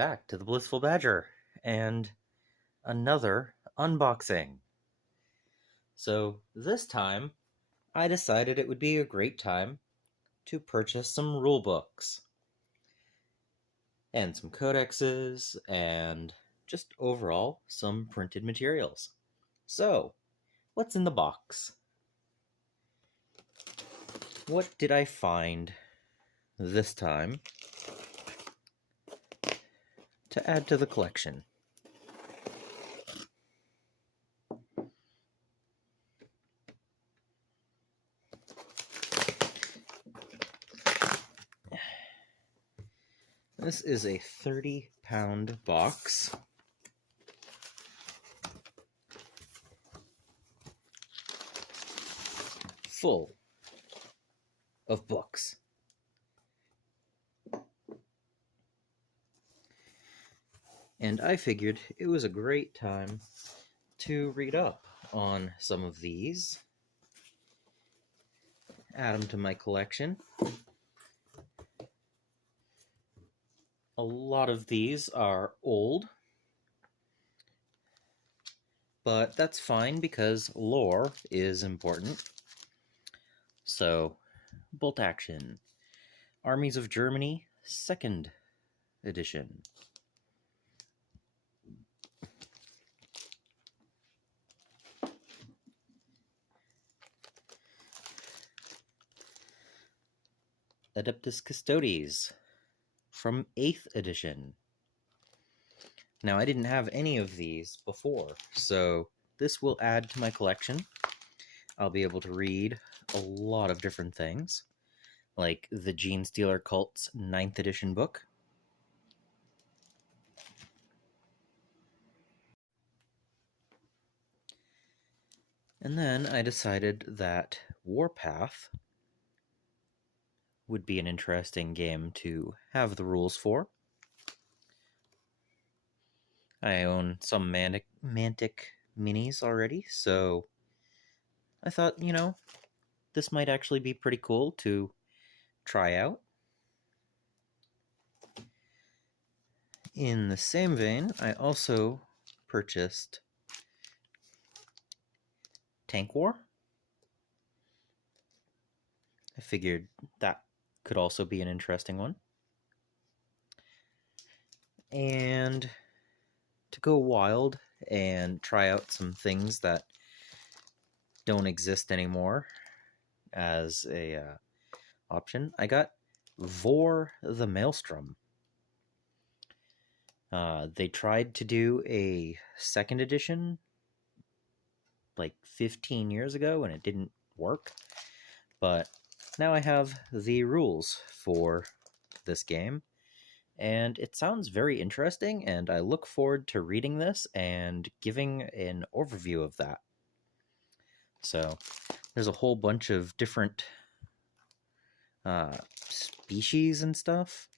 back to the Blissful Badger and another unboxing. So this time, I decided it would be a great time to purchase some rule books and some codexes and just overall some printed materials. So, what's in the box? What did I find this time to add to the collection? This is a 30-pound box full of books. And I figured it was a great time to read up on some of these, add them to my collection. A lot of these are old, but that's fine because lore is important. So, Bolt Action, Armies of Germany, 2nd edition. Adeptus Custodes from 8th edition. Now, I didn't have any of these before, so this will add to my collection. I'll be able to read a lot of different things, like the Gene Stealer Cult's 9th edition book. And then I decided that Warpath would be an interesting game to have the rules for. I own some Mantic minis already, so I thought, this might actually be pretty cool to try out. In the same vein, I also purchased Tank War. I figured that could also be an interesting one. And to go wild and try out some things that don't exist anymore as a option, I got Vor the Maelstrom. They tried to do a 2nd edition like 15 years ago and it didn't work, but now I have the rules for this game and it sounds very interesting, and I look forward to reading this and giving an overview of that. So there's a whole bunch of different species and stuff,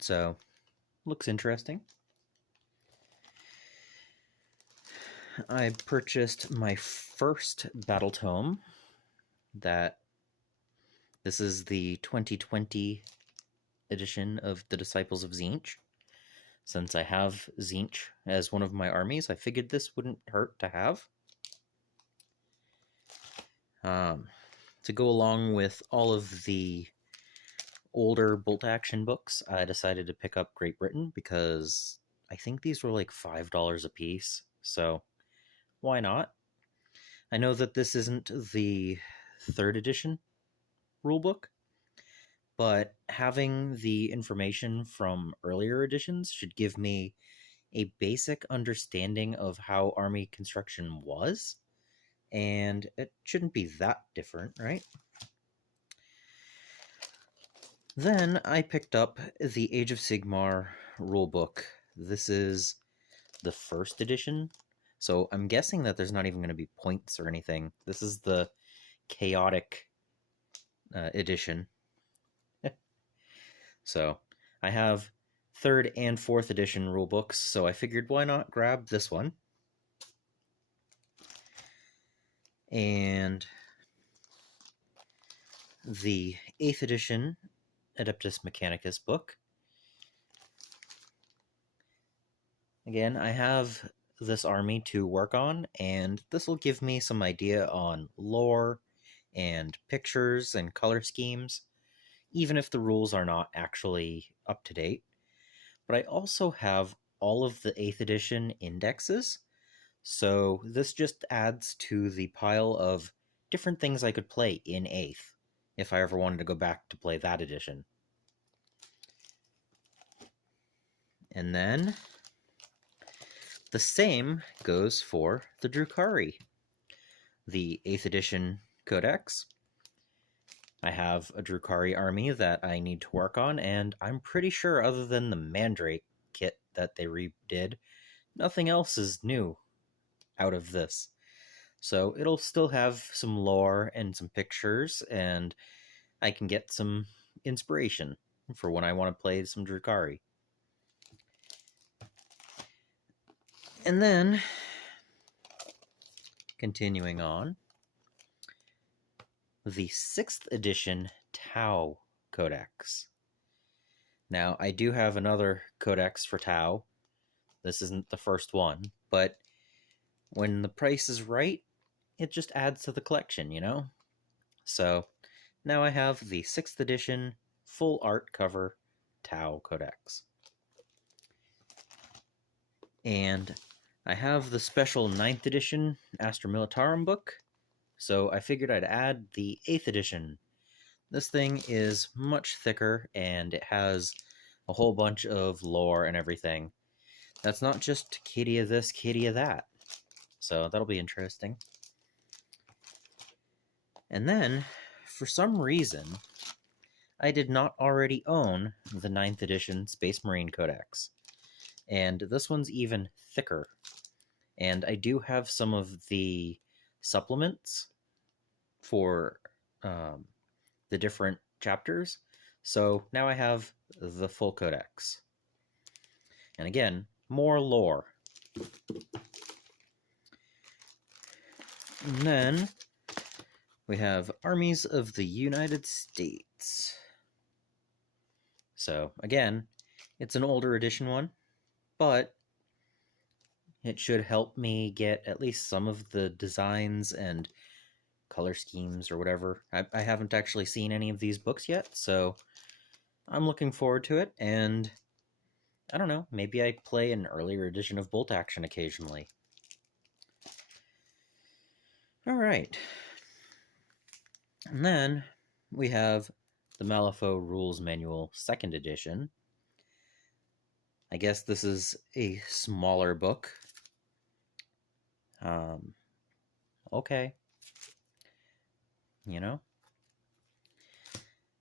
so looks interesting. I purchased my first battle tome. This is the 2020 edition of the Disciples of Tzeentch. Since I have Tzeentch as one of my armies, I figured this wouldn't hurt to have. To go along with all of the older Bolt Action books, I decided to pick up Great Britain because I think these were like $5 a piece, so why not? I know that this isn't the 3rd edition rulebook, but having the information from earlier editions should give me a basic understanding of how army construction was, and it shouldn't be that different, right? Then I picked up the Age of Sigmar rulebook. This is the 1st edition, so I'm guessing that there's not even going to be points or anything. This is the chaotic edition. So I have 3rd and 4th edition rulebooks, so I figured why not grab this one. And the 8th edition Adeptus Mechanicus book. Again, I have this army to work on, and this will give me some idea on lore and pictures and color schemes, even if the rules are not actually up to date. But I also have all of the 8th edition indexes, so this just adds to the pile of different things I could play in 8th if I ever wanted to go back to play that edition. And then the same goes for the Drukhari, the 8th edition Codex. I have a Drukhari army that I need to work on, and I'm pretty sure other than the Mandrake kit that they redid, nothing else is new out of this. So it'll still have some lore and some pictures, and I can get some inspiration for when I want to play some Drukhari. And then, continuing on, the 6th edition Tau Codex. Now, I do have another codex for Tau. This isn't the first one, but when the price is right, it just adds to the collection, you know? So, now I have the 6th edition full art cover Tau Codex. And I have the special 9th edition Astra Militarum book, so I figured I'd add the 8th edition. This thing is much thicker, and it has a whole bunch of lore and everything. That's not just Cadia this, Cadia that. So that'll be interesting. And then, for some reason, I did not already own the 9th edition Space Marine Codex. And this one's even thicker. And I do have some of the supplements for the different chapters. So now I have the full codex. And again, more lore. And then we have Armies of the United States. So again, it's an older edition one, but it should help me get at least some of the designs and color schemes or whatever. I haven't actually seen any of these books yet, so I'm looking forward to it, and I don't know, maybe I play an earlier edition of Bolt Action occasionally. Alright. And then we have the Malifaux Rules Manual 2nd edition. I guess this is a smaller book. Okay. You know?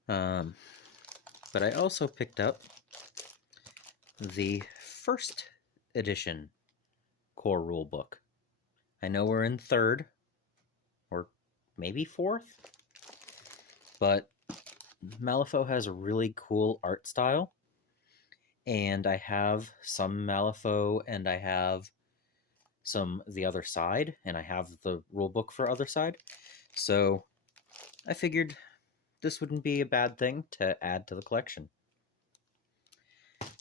But I also picked up the 1st edition core rule book. I know we're in 3rd, or maybe 4th, but Malifaux has a really cool art style, and I have some Malifaux, and I have some the other side, and I have the rulebook for other side, so I figured this wouldn't be a bad thing to add to the collection.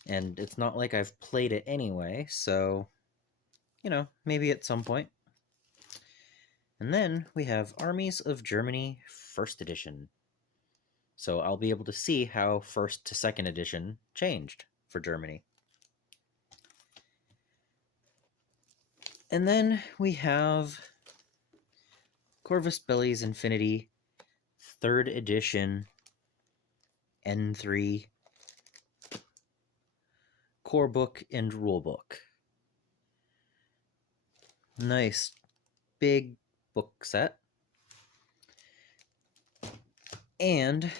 And it's not like I've played it anyway, so, you know, maybe at some point. And then we have Armies of Germany 1st edition. So I'll be able to see how 1st to 2nd edition changed for Germany. And then we have Corvus Belli's Infinity 3rd edition N3 core book and rule book. Nice big book set. And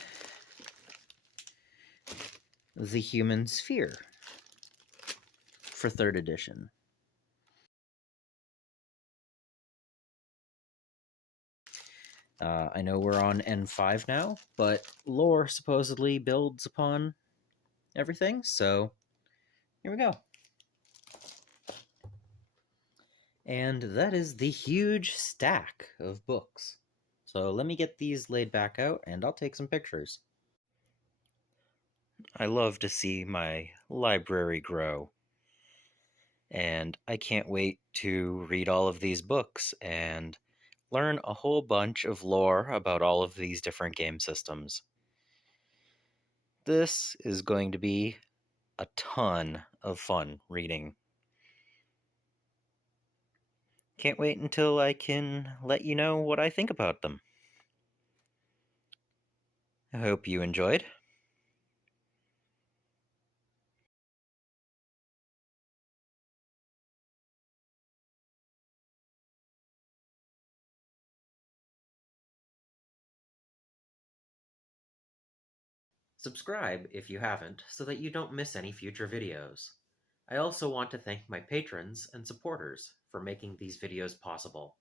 the Human Sphere for 3rd edition. I know we're on N5 now, but lore supposedly builds upon everything, so here we go. And that is the huge stack of books. So let me get these laid back out, and I'll take some pictures. I love to see my library grow. and I can't wait to read all of these books and learn a whole bunch of lore about all of these different game systems. This is going to be a ton of fun reading. Can't wait until I can let you know what I think about them. I hope you enjoyed. Subscribe if you haven't so that you don't miss any future videos. I also want to thank my patrons and supporters for making these videos possible.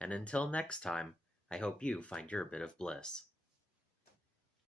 And until next time, I hope you find your bit of bliss.